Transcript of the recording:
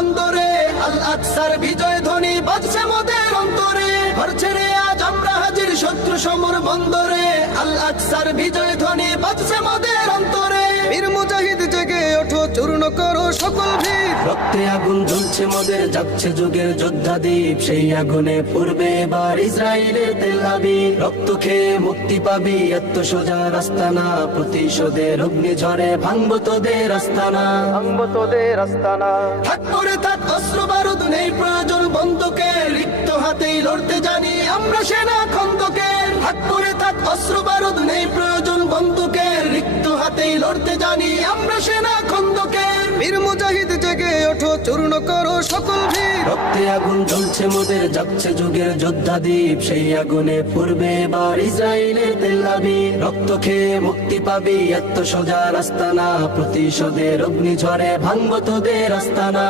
অন্তরে আল আকসার বিজয় ধ্বনি বাজছে মোদের অন্তরে ঘর ছেড়ে আজ আমরা হাজির শত্রু সমর বন্দরে আল আকসার বিজয় ধ্বনি বাজছে মোদের অন্তরে বীর মুজাহিদ জেগে ওঠো চূর্ণ করো সকল ভিড় রক্তে আগুন জ্বলছে মোদের যাচ্ছে যুগের যোদ্ধা দ্বীপ সেই আগুনে পূর্বে এবার ইসরায়েলের তেল আবিব রক্ত খেয়ে মুক্তি পাবি এত সোজা রাস্তা না প্রতিশোধের অগ্নি ঝরে ভাঙবো তোদের আস্তানা থাক পরে থাক অস্ত্র বারুদ নেই প্রয়োজন বন্দুকের রিক্ত হাতেই লড়তে জানি আমরা সেনা খন্দকের থাক পরে থাক অস্ত্র বারুদ নেই প্রয়োজন বন্দুকের রিক্ত হাতেই লড়তে জানি আমরা সেনা খন্দকের বীর মুজাহিদ জেগে ওঠো চূর্ণ করো সকল ভিড় রক্তে আগুন জ্বলছে মোদের যাচ্ছে যুগের যোদ্ধা দ্বীপ সেই আগুনে পূর্বে এবার ইসরায়েলের তেল আবিব রক্ত খেয়ে মুক্তি পাবি এত সোজা রাস্তা না প্রতিশোধের অগ্নি ঝরে ভাঙবো তোদের আস্তানা